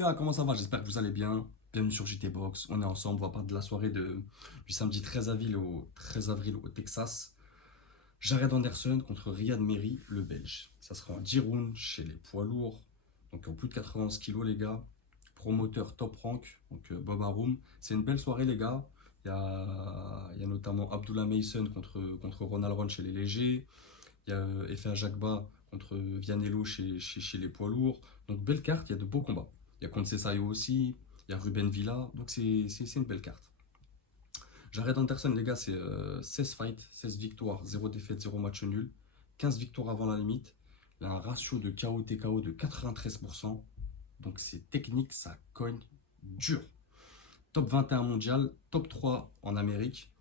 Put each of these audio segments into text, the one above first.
gars, comment ça va? J'espère que vous allez bien. Bienvenue sur JT Box. On est ensemble, on va parler de la soirée du samedi 13 avril au Texas. Jared Anderson contre Riyad Merry, le Belge. Ça sera en 10 rounds chez les poids lourds. Donc en plus de 91 kilos les gars. Promoteur top rank, donc Bob Arum. C'est une belle soirée les gars. Il y a notamment Abdullah Mason contre Ronald Ron chez les légers. Il y a Efe Ajagba contre Vianello chez les poids lourds. Donc belle carte, il y a de beaux combats. Il y a Conseil Sayo aussi, il y a Ruben Villa. Donc c'est une belle carte. Jared Anderson les gars, c'est 16 fights, 16 victoires, 0 défaite, 0 match nul. 15 victoires avant la limite. Il a un ratio de KO TKO de 93%. Donc c'est technique, ça cogne dur. Top 21 mondial, top 3 en Amérique.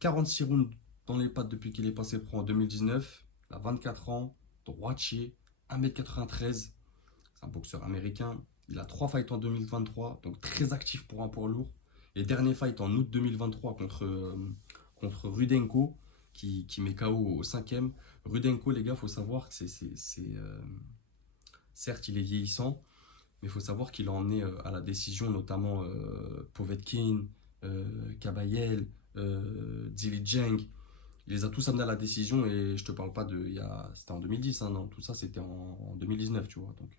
46 rounds dans les pattes depuis qu'il est passé pro en 2019. Il a 24 ans, droitier, 1m93. C'est un boxeur américain. Il a 3 fights en 2023, donc très actif pour un poids lourd. Et dernier fight en août 2023 contre Rudenko, qui met KO au 5e. Rudenko, les gars, il faut savoir que certes, il est vieillissant, mais il faut savoir qu'il a emmené à la décision notamment Povetkin, Kabayel, Zili Zheng. Il les a tous amenés à la décision et je te parle pas de. C'était en 2010, hein, non, tout ça c'était en 2019, tu vois. Donc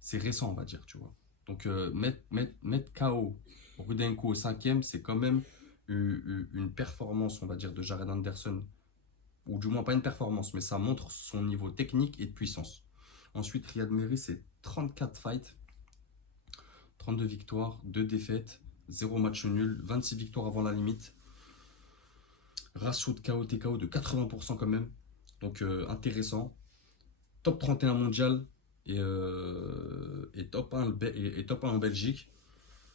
c'est récent, on va dire, tu vois. Donc mettre KO Rudenko au 5e, c'est quand même une performance, on va dire, de Jared Anderson. Ou du moins pas une performance, mais ça montre son niveau technique et de puissance. Ensuite, Riyad Merry, c'est 34 fights, 32 victoires, 2 défaites, 0 match nul, 26 victoires avant la limite. Ratio de KO TKO de 80% quand même. Donc intéressant. Top 31 mondial et top 1, top 1 en Belgique.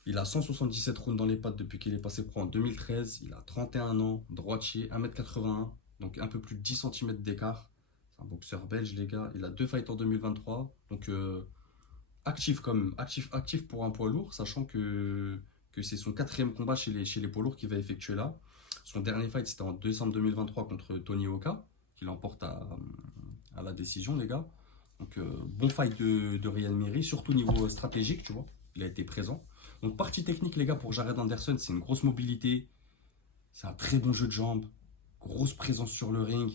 Il a 177 rounds dans les pattes depuis qu'il est passé pro en 2013. Il a 31 ans, droitier, 1m81, donc un peu plus de 10 cm d'écart. C'est un boxeur belge, les gars. Il a 2 fights en 2023. Donc actif quand même. Actif pour un poids lourd, sachant que c'est son 4e combat chez les poids lourds qu'il va effectuer là. Son dernier fight, c'était en décembre 2023 contre Tony Oka, qu'il emporte à la décision, les gars. Donc, bon fight de Riyad Merry, surtout niveau stratégique, tu vois. Il a été présent. Donc, partie technique, les gars, pour Jared Anderson, c'est une grosse mobilité. C'est un très bon jeu de jambes. Grosse présence sur le ring.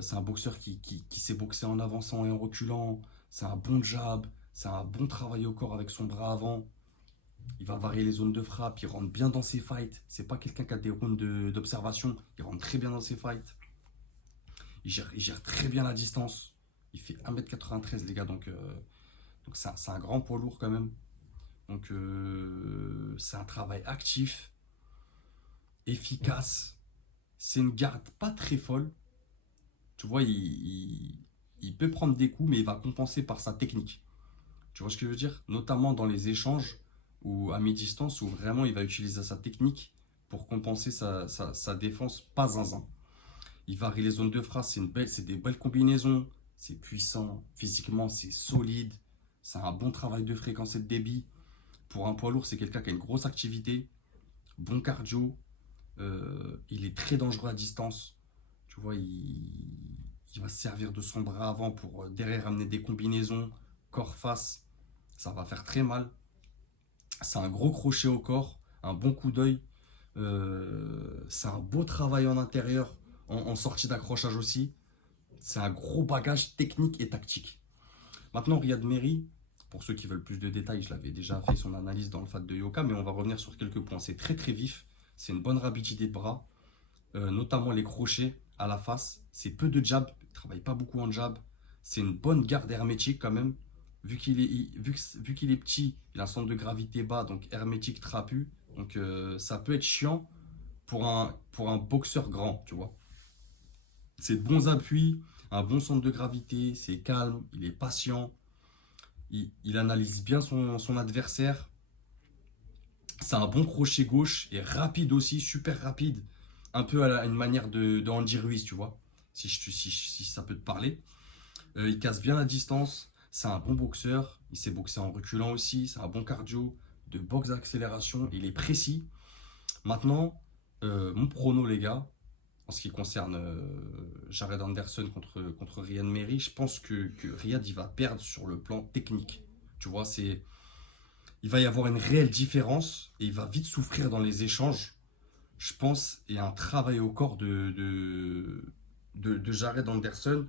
C'est un boxeur qui sait boxer en avançant et en reculant. C'est un bon jab. C'est un bon travail au corps avec son bras avant. Il va varier les zones de frappe, il rentre bien dans ses fights. C'est pas quelqu'un qui a des rounds d'observation. Il rentre très bien dans ses fights. Il gère très bien la distance. Il fait 1m93 les gars, donc c'est un grand poids lourd quand même. Donc c'est un travail actif, efficace. C'est une garde pas très folle. Tu vois, il peut prendre des coups, mais il va compenser par sa technique. Tu vois ce que je veux dire? Notamment dans les échanges ou à mi-distance où vraiment il va utiliser sa technique pour compenser sa défense pas zinzin. Il varie les zones de frappe, c'est des belles combinaisons, c'est puissant, physiquement c'est solide, c'est un bon travail de fréquence et de débit. Pour un poids lourd, c'est quelqu'un qui a une grosse activité, bon cardio, il est très dangereux à distance. Tu vois, il va se servir de son bras avant pour derrière amener des combinaisons, corps-face, ça va faire très mal. C'est un gros crochet au corps, un bon coup d'œil. C'est un beau travail en intérieur, en sortie d'accrochage aussi. C'est un gros bagage technique et tactique. Maintenant, Riyad Merry, pour ceux qui veulent plus de détails, je l'avais déjà fait son analyse dans le FAT de Yoka, mais on va revenir sur quelques points. C'est très très vif, c'est une bonne rapidité de bras, notamment les crochets à la face. C'est peu de jab, il ne travaille pas beaucoup en jab. C'est une bonne garde hermétique quand même. Vu qu'il est petit, il a un centre de gravité bas, donc hermétique, trapu. Donc ça peut être chiant pour un boxeur grand, tu vois. C'est de bons appuis, un bon centre de gravité, c'est calme, il est patient, il analyse bien son adversaire. C'est un bon crochet gauche et rapide aussi, super rapide. Un peu à une manière de Andy Ruiz, tu vois, si ça peut te parler. Il casse bien la distance. C'est un bon boxeur. Il sait boxer en reculant aussi. C'est un bon cardio, de boxe d'accélération. Il est précis. Maintenant, mon prono, les gars, en ce qui concerne Jared Anderson contre Riyad Merry, je pense que Riyad il va perdre sur le plan technique. Tu vois, il va y avoir une réelle différence et il va vite souffrir dans les échanges. Je pense, et un travail au corps de Jared Anderson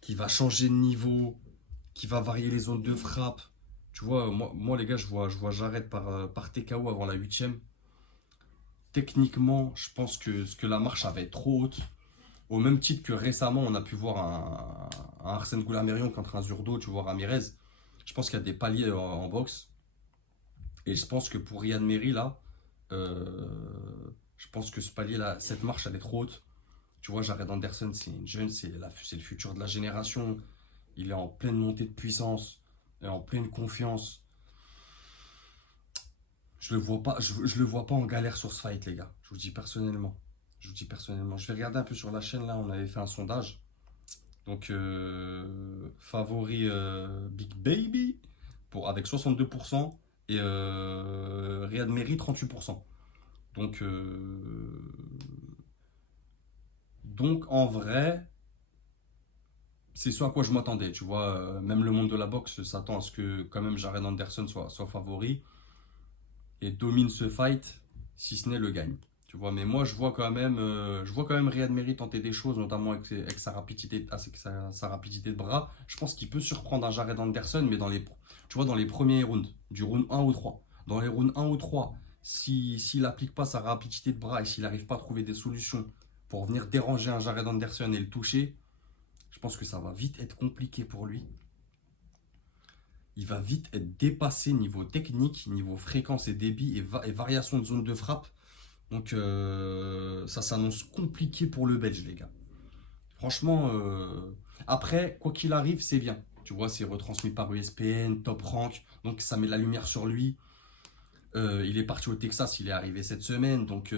qui va changer de niveau, qui va varier les zones de frappe. Tu vois, les gars, je vois Jared par TKO avant la huitième. Techniquement, je pense que la marche avait être trop haute. Au même titre que récemment, on a pu voir un Arsène Goulamirian contre un Zurdo, tu vois, Ramirez. Je pense qu'il y a des paliers en boxe. Et je pense que pour Riyad Merry, là, je pense que ce palier-là, cette marche, elle est trop haute. Tu vois, Jared Anderson, c'est une jeune, c'est le futur de la génération. Il est en pleine montée de puissance, en pleine confiance. Je le vois pas en galère sur ce fight, les gars. Je vous dis personnellement. Je vous dis personnellement. Je vais regarder un peu sur la chaîne, là, on avait fait un sondage. Donc, favori Big Baby avec 62% et Riyad Merry 38%. Donc, en vrai, c'est ce à quoi je m'attendais. Tu vois, même le monde de la boxe s'attend à ce que quand même Jared Anderson soit favori et domine ce fight, si ce n'est le gagne. Tu vois, mais moi je vois quand même Riyad Merry tenter des choses, notamment avec sa rapidité de bras. Je pense qu'il peut surprendre un Jared Anderson, mais tu vois, dans les premiers rounds, du round 1 ou 3. Dans les rounds 1 ou 3, s'il n'applique pas sa rapidité de bras et s'il n'arrive pas à trouver des solutions pour venir déranger un Jared Anderson et le toucher, je pense que ça va vite être compliqué pour lui. Il va vite être dépassé niveau technique, niveau fréquence et débit et variation de zone de frappe. Donc ça s'annonce compliqué pour le Belge, les gars. Franchement, après, quoi qu'il arrive, c'est bien. Tu vois, c'est retransmis par ESPN, Top Rank, donc ça met de la lumière sur lui. Il est parti au Texas, il est arrivé cette semaine, donc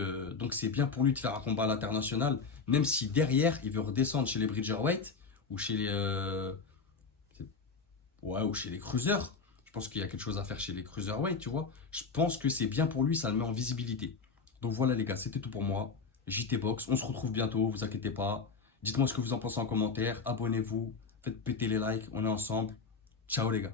c'est bien pour lui de faire un combat à l'international, même si derrière, il veut redescendre chez les Bridgerweight ou chez les, ouais, ou chez les Cruisers. Je pense qu'il y a quelque chose à faire chez les Cruiserweight, tu vois. Je pense que c'est bien pour lui, ça le met en visibilité. Donc voilà les gars, c'était tout pour moi. JT Box, on se retrouve bientôt, vous inquiétez pas. Dites-moi ce que vous en pensez en commentaire, abonnez-vous, faites péter les likes, on est ensemble. Ciao les gars.